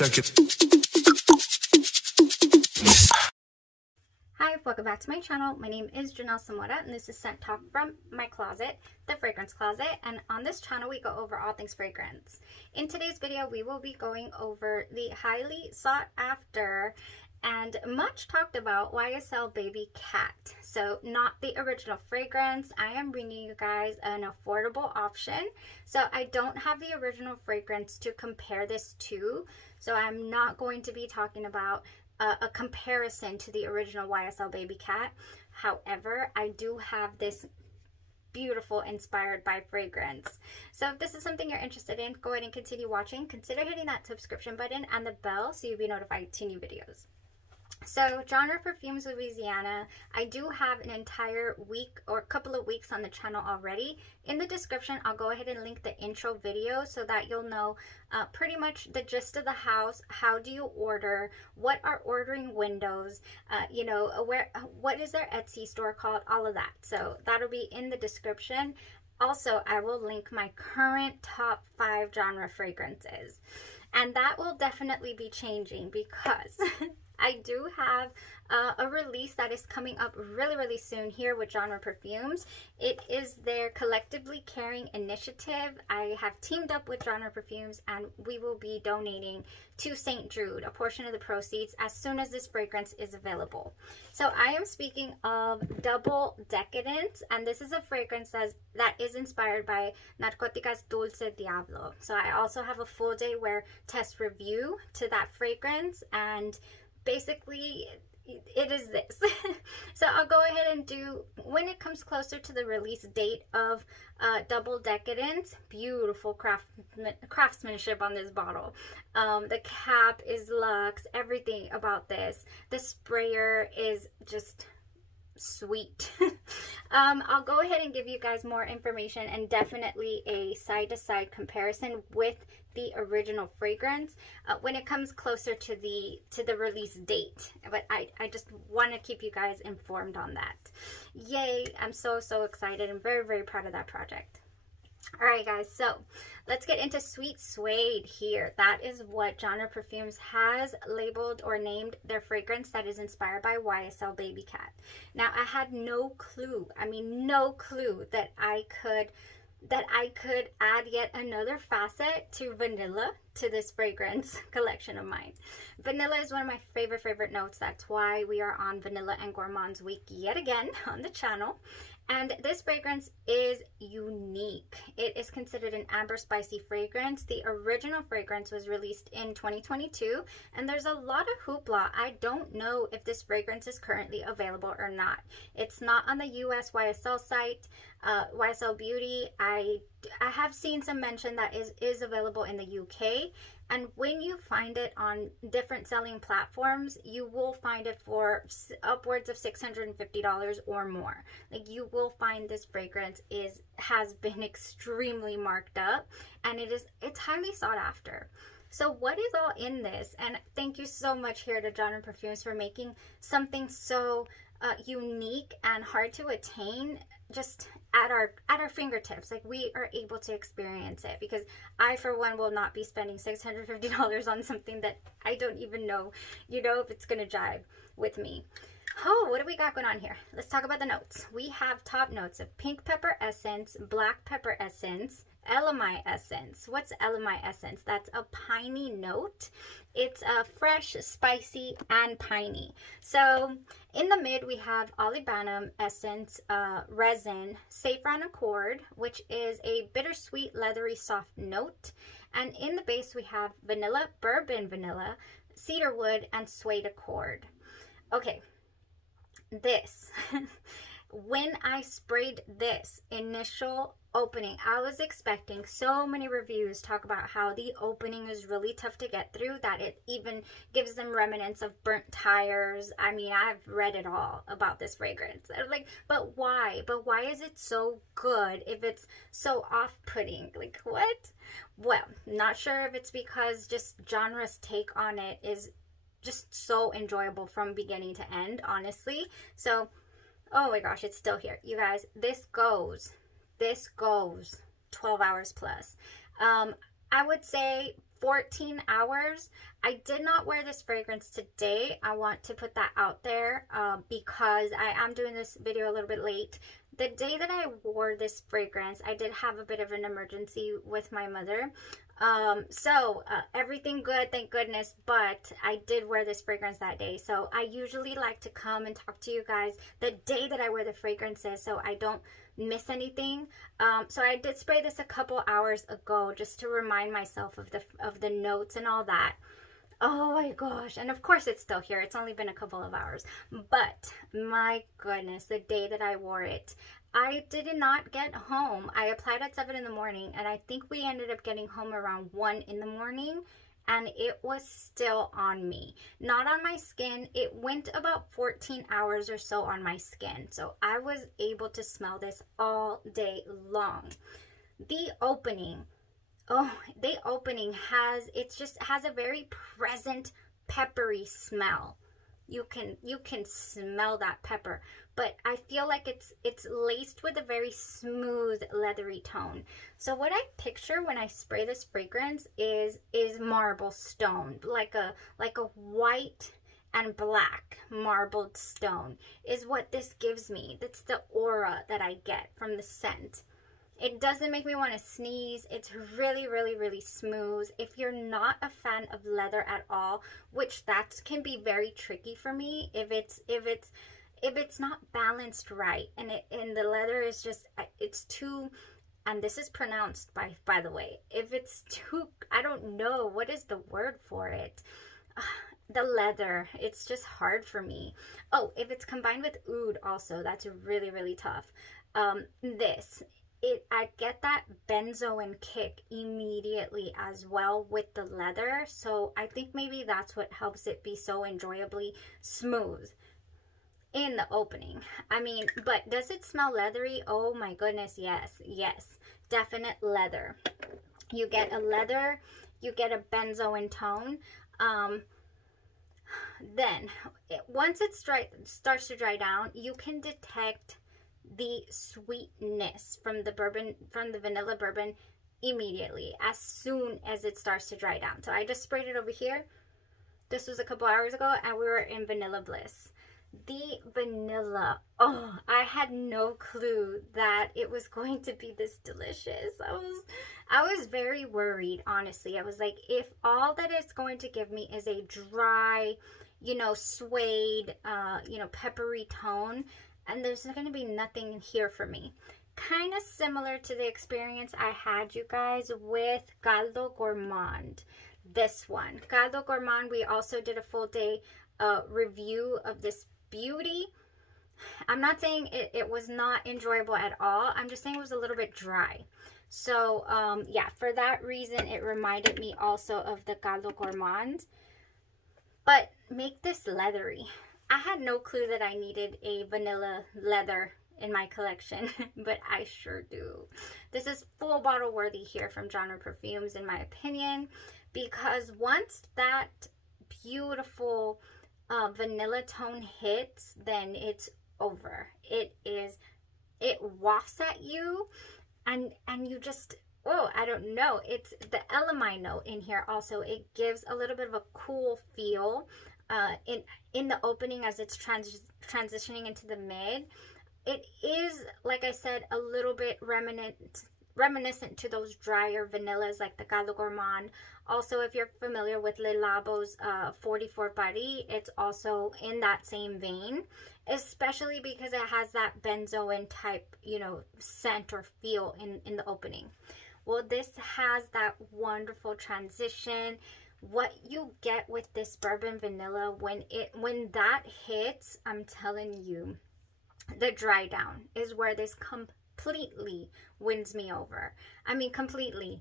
check it. Hi, welcome back to my channel. My name is Janelle Samora, and this is Scent Talk from my closet, the fragrance closet. And on this channel, we go over all things fragrance. In today's video, we will be going over the highly sought after and much talked about YSL BABYCAT. So not the original fragrance. I am bringing you guys an affordable option. So I don't have the original fragrance to compare this to. So I'm not going to be talking about a comparison to the original YSL BABYCAT. However, I do have this beautiful inspired by fragrance. So if this is something you're interested in, go ahead and continue watching. Consider hitting that subscription button and the bell so you'll be notified to new videos. So genre Perfumes Louisiana, I do have an entire week or a couple of weeks on the channel already. In the description, I'll go ahead and link the intro video so that you'll know pretty much the gist of the house. How do you order? What are ordering windows? You know, what is their Etsy store called? All of that. So that'll be in the description. Also, I will link my current top 5 genre fragrances. And that will definitely be changing because I do have a release that is coming up really soon here with Genre Perfumes. It is their Collectively Caring initiative. I have teamed up with Genre Perfumes and we will be donating to St. Jude a portion of the proceeds as soon as this fragrance is available. So I am speaking of Double Decadence, and this is a fragrance that is inspired by Narcóticas Dulce Diablo. So I also have a full day wear test review to that fragrance, and basically it is this. So I'll go ahead and do, when it comes closer to the release date of Double Decadence, beautiful craftsmanship on this bottle. The cap is luxe, everything about this. The sprayer is just sweet. I'll go ahead and give you guys more information and definitely a side-to-side comparison with the original fragrance when it comes closer to the release date. But I just want to keep you guys informed on that. Yay, I'm so excited. I'm very proud of that project. Alright guys, so let's get into Sweet Suede here. That is what Genre Perfumes has labeled or named their fragrance that is inspired by YSL BABYCAT. Now I had no clue, no clue that I could add yet another facet to vanilla to this fragrance collection of mine. Vanilla is one of my favorite notes. That's why we are on Vanilla and Gourmands week yet again on the channel. And this fragrance is unique. It is considered an amber spicy fragrance. The original fragrance was released in 2022, and there's a lot of hoopla. I don't know if this fragrance is currently available or not. It's not on the US YSL site, YSL Beauty. I have seen some mention that is available in the UK. And when you find it on different selling platforms, you will find it for upwards of $650 or more. Like, you will find this fragrance has been extremely marked up, and it's highly sought after. So what is all in this? And thank you so much here to Genre Perfumes for making something so unique and hard to attain just at our fingertips. Like, we are able to experience it, because I for one will not be spending $650 on something that I don't even know, if it's gonna jive with me. Oh, what do we got going on here? Let's talk about the notes. We have top notes of pink pepper essence, black pepper essence, Elamai essence. What's Elamai essence? That's a piney note. It's fresh, spicy, and piney. So in the mid, we have olibanum essence, resin, saffron accord, which is a bittersweet, leathery, soft note. And in the base, we have vanilla, bourbon vanilla, cedarwood, and suede accord. Okay, this. When I sprayed this initial opening, I was expecting so many reviews talk about how the opening is really tough to get through, that it even gives them remnants of burnt tires. I've read it all about this fragrance. I'm like, but why? But why is it so good if it's so off-putting? Like, what? Well, not sure if it's because just genre's take on it is just so enjoyable from beginning to end, honestly. So, oh my gosh, it's still here. You guys, this goes 12 hours plus. I would say 14 hours. I did not wear this fragrance today. I want to put that out there because I am doing this video a little bit late. The day that I wore this fragrance, I did have a bit of an emergency with my mother. Everything good, thank goodness, but I did wear this fragrance that day. So I usually like to come and talk to you guys the day that I wear the fragrances so I don't miss anything. So I did spray this a couple hours ago just to remind myself of the notes and all that. Oh my gosh, and of course it's still here. It's only been a couple of hours, but my goodness, the day that I wore it, I did not get home. I applied at 7 in the morning, and I think we ended up getting home around 1 in the morning, and it was still on me. Not on my skin. It went about 14 hours or so on my skin, so I was able to smell this all day long. The opening, has a very present peppery smell. You can smell that pepper, but I feel like it's laced with a very smooth leathery tone. So what I picture when I spray this fragrance is marble stone, like a white and black marbled stone is what this gives me. That's the aura that I get from the scent. It doesn't make me want to sneeze. It's really, really, really smooth. If you're not a fan of leather at all, which that can be very tricky for me, if it's not balanced right, and the leather is just, it's too, and this is pronounced by the way, if it's too, I don't know, what is the word for it? The leather, it's just hard for me. Oh, if it's combined with oud also, that's really, really tough. I get that benzoin kick immediately as well with the leather, so I think maybe that's what helps it be so enjoyably smooth in the opening. I mean, but does it smell leathery? Oh my goodness, yes, definite leather. You get a leather, you get a benzoin tone. Then once it starts to dry down, you can detect the sweetness from the vanilla bourbon immediately as soon as it starts to dry down. So I just sprayed it over here. This was a couple hours ago, and we were in Vanilla Bliss. The vanilla, oh, I had no clue that it was going to be this delicious. I was very worried, honestly. I was like, if all that it's going to give me is a dry, suede, peppery tone, and there's going to be nothing here for me. Kind of similar to the experience I had, you guys, with Caldo Gourmand. This one, Caldo Gourmand, we also did a full day review of this beauty. I'm not saying it was not enjoyable at all. I'm just saying it was a little bit dry. So, yeah, for that reason, it reminded me also of the Caldo Gourmand. But make this leathery. I had no clue that I needed a vanilla leather in my collection, but I sure do. This is full bottle worthy here from Genre Perfumes, in my opinion, because once that beautiful vanilla tone hits, then it's over. It wafts at you, and you just, oh, I don't know. It's the elamine note in here also. It gives a little bit of a cool feel in the opening as it's transitioning into the mid. It is, like I said, a little bit reminiscent to those drier vanillas like the Caldo Gourmand. Also, if you're familiar with Le Labo's 44 Paris, it's also in that same vein, especially because it has that benzoin type, scent or feel in the opening. Well, this has that wonderful transition. What you get with this bourbon vanilla, when that hits, I'm telling you, the dry down is where this completely wins me over. I mean, completely.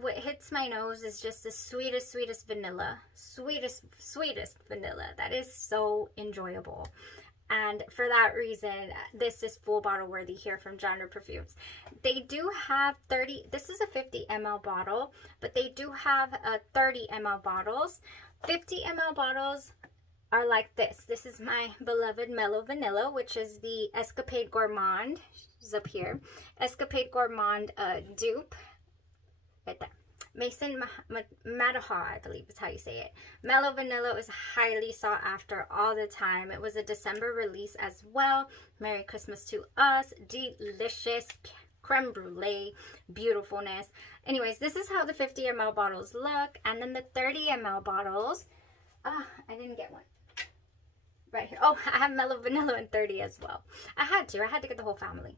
What hits my nose is just the sweetest vanilla. Sweetest vanilla. That is so enjoyable. And for that reason, this is full bottle worthy here from Genre Perfumes. They do have 30, this is a 50 ml bottle, but they do have 30 ml bottles. 50 ml bottles are like this. This is my beloved Mellow Vanilla, which is the Escapade Gourmand. It's up here. Escapade Gourmand dupe. Right there. Mason Madaha, I believe is how you say it. Mellow Vanilla was highly sought after all the time. It was a December release as well. Merry Christmas to us. Delicious creme brulee beautifulness. Anyways, this is how the 50 ml bottles look. And then the 30 ml bottles. I didn't get one. Right here. Oh, I have Mellow Vanilla and 30 as well. I had to get the whole family.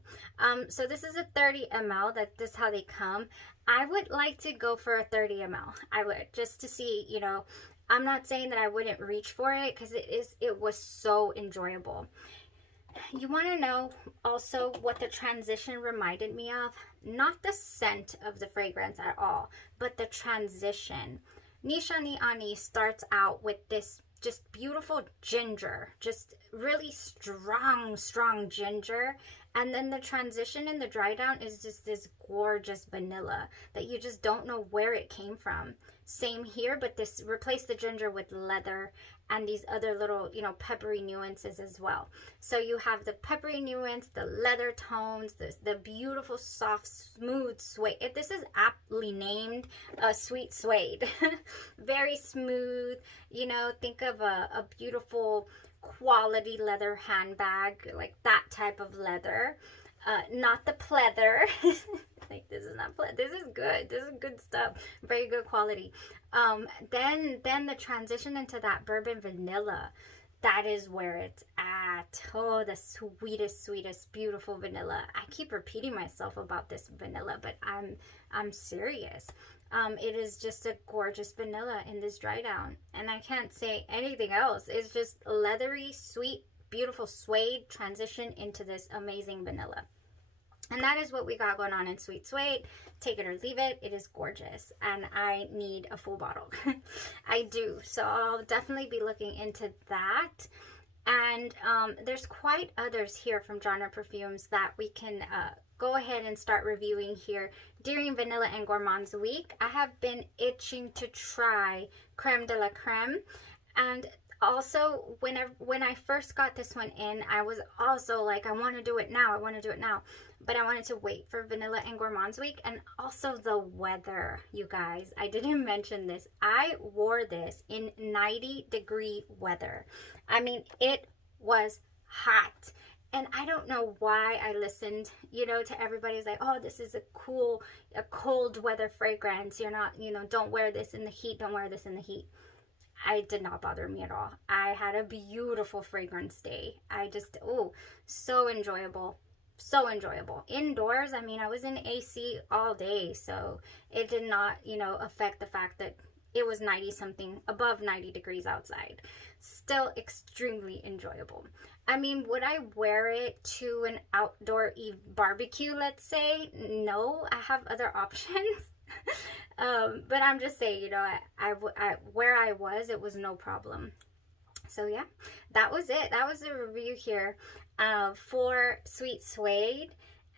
So this is a 30 ml. This is how they come. I would like to go for a 30 ml. I would, just to see, you know, I'm not saying that I wouldn't reach for it, because it was so enjoyable. You want to know also what the transition reminded me of? Not the scent of the fragrance at all, but the transition. Nisha Ni Ani starts out with this just beautiful ginger, just really strong ginger. And then the transition in the dry down is just this gorgeous vanilla that you just don't know where it came from. Same here, but this replaced the ginger with leather and these other little, you know, peppery nuances as well. So you have the peppery nuance, the leather tones, the beautiful, soft, smooth suede. This is aptly named Sweet Suede. Very smooth, you know, think of a beautiful quality leather handbag, like that type of leather. Not the pleather. Like, this is not pleather. This is good. This is good stuff. Very good quality. Then the transition into that bourbon vanilla, that is where it's at. Oh, the sweetest, beautiful vanilla. I keep repeating myself about this vanilla, but I'm serious. It is just a gorgeous vanilla in this dry down, and I can't say anything else. It's just leathery, sweet, beautiful suede transition into this amazing vanilla. And that is what we got going on in Sweet Suede. Take it or leave it. It is gorgeous. And I need a full bottle. I do. So I'll definitely be looking into that. And there's quite others here from Genre Perfumes that we can go ahead and start reviewing here during Vanilla and Gourmands week. I have been itching to try Creme de la Creme. And also, when I first got this one in, I was also like, I want to do it now. I want to do it now. But I wanted to wait for Vanilla and Gourmands week, and also the weather, you guys. I didn't mention this. I wore this in 90-degree weather. I mean, it was hot. And I don't know why I listened, you know, to everybody who's like, oh, this is a cold weather fragrance. You're not, you know, don't wear this in the heat. Don't wear this in the heat. It did not bother me at all. I had a beautiful fragrance day. I just, oh, so enjoyable. So enjoyable. Indoors, I mean, I was in AC all day, so it did not, you know, affect the fact that it was 90-something, above 90 degrees outside. Still extremely enjoyable. I mean, would I wear it to an outdoor barbecue, let's say? No, I have other options. But I'm just saying, you know, where I was, it was no problem. So yeah, that was it. That was the review here for Sweet Suede.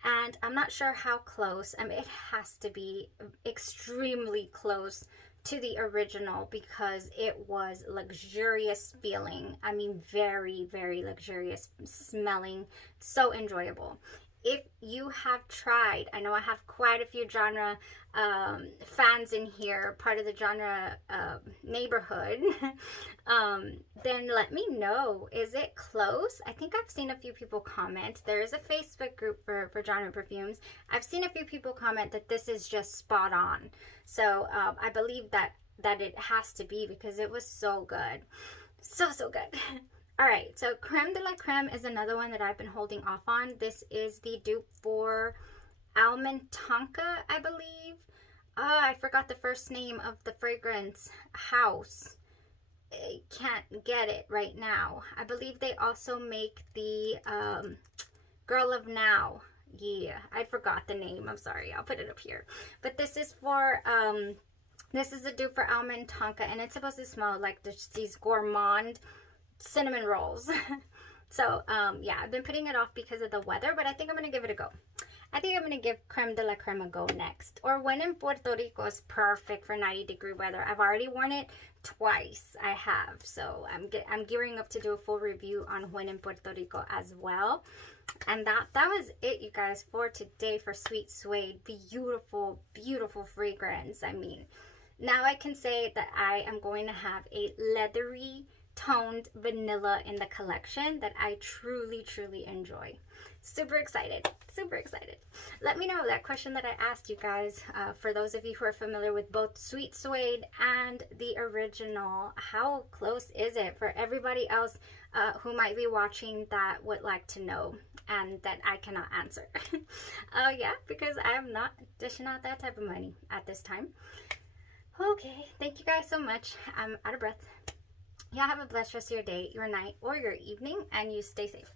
And I'm not sure how close. I mean, it has to be extremely close to the original because it was luxurious feeling. I mean, very, very luxurious smelling. So enjoyable. If you have tried, I know I have quite a few genre fans in here, part of the genre neighborhood, then let me know. Is it close? I think I've seen a few people comment. There is a Facebook group for Genre Perfumes. I've seen a few people comment that this is just spot on. So I believe that it has to be because it was so good. So good. All right, so Creme de la Creme is another one that I've been holding off on. This is the dupe for Almond Tonka, I believe. I forgot the first name of the fragrance house. I can't get it right now. I believe they also make the Girl of Now. Yeah, I forgot the name. I'm sorry. I'll put it up here. But this is for, this is a dupe for Almond Tonka, and it's supposed to smell like these gourmand cinnamon rolls. So yeah, I've been putting it off because of the weather, but I think I'm gonna give it a go. I think I'm going to give Creme de la Creme a go next. Or When in Puerto Rico is perfect for 90-degree weather. I've already worn it twice. I have. So I'm gearing up to do a full review on When in Puerto Rico as well. And that was it, you guys, for today for Sweet Suede. Beautiful, beautiful fragrance. I mean, now I can say that I am going to have a leathery toned vanilla in the collection that I truly, truly enjoy. Super excited, super excited. Let me know that question that I asked you guys, for those of you who are familiar with both Sweet Suede and the original, how close is it? For everybody else who might be watching that would like to know and that I cannot answer. Yeah, because I am not dishing out that type of money at this time. Okay, thank you guys so much. I'm out of breath. Yeah, have a blessed rest of your day, your night, or your evening, and you stay safe.